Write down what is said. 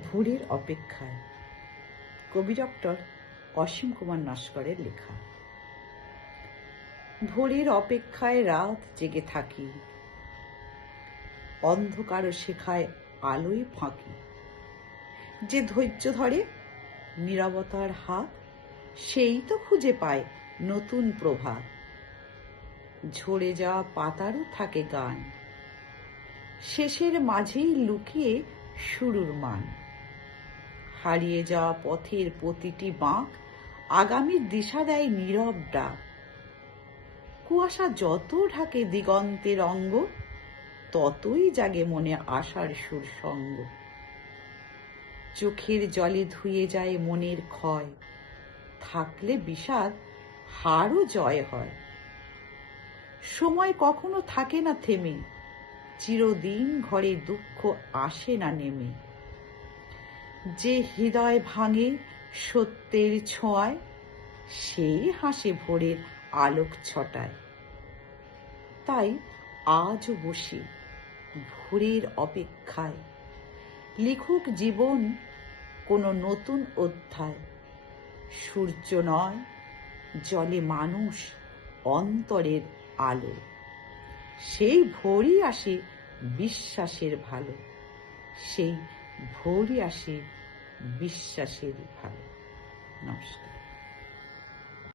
ভোরের অপেক্ষায়, কবি ডক্টর অসীম কুমার নস্করের লেখা। ভোরের অপেক্ষায় রাত জেগে থাকি, অন্ধকার শেখায় আলোয় ফাঁকি। যে ধৈর্য ধরে নীরবতার হাত, সেই তো খুঁজে পায় নতুন প্রভাত। ঝরে যাওয়া পাতারও থাকে গান, শেষের মাঝেই লুকিয়ে শুরুর মান। হারিয়ে যাওয়া পথের প্রতিটি বাঁক আগামীর দিশা দেয় নীরব ডাক। কুয়াশা যত ঢাকে দিগন্তের অঙ্গ, ততই জাগে মনে আশার সুর সঙ্গ। চোখের জলে ধুয়ে যায় মনের ক্ষয়, থাকলে বিষাদ হারও জয় হয়। সময় কখনো থাকে না থেমে, চিরদিন ঘরে দুঃখ আসে না নেমে। যে হৃদয় ভাঙে সত্যের ছোঁয়ায়, সেই হাসে ভোরের আলোক ছটায়। তাই আজও বসি ভোরের অপেক্ষায়, লিখুক জীবন কোনো নতুন অধ্যায়। সূর্য নয়, জলে মানুষ, অন্তরের আলো। সেই ভোরই আসে বিশ্বাসের ভালো, সেই ভোরই আসে বিশ্বাসের ভালো। নমস্কার।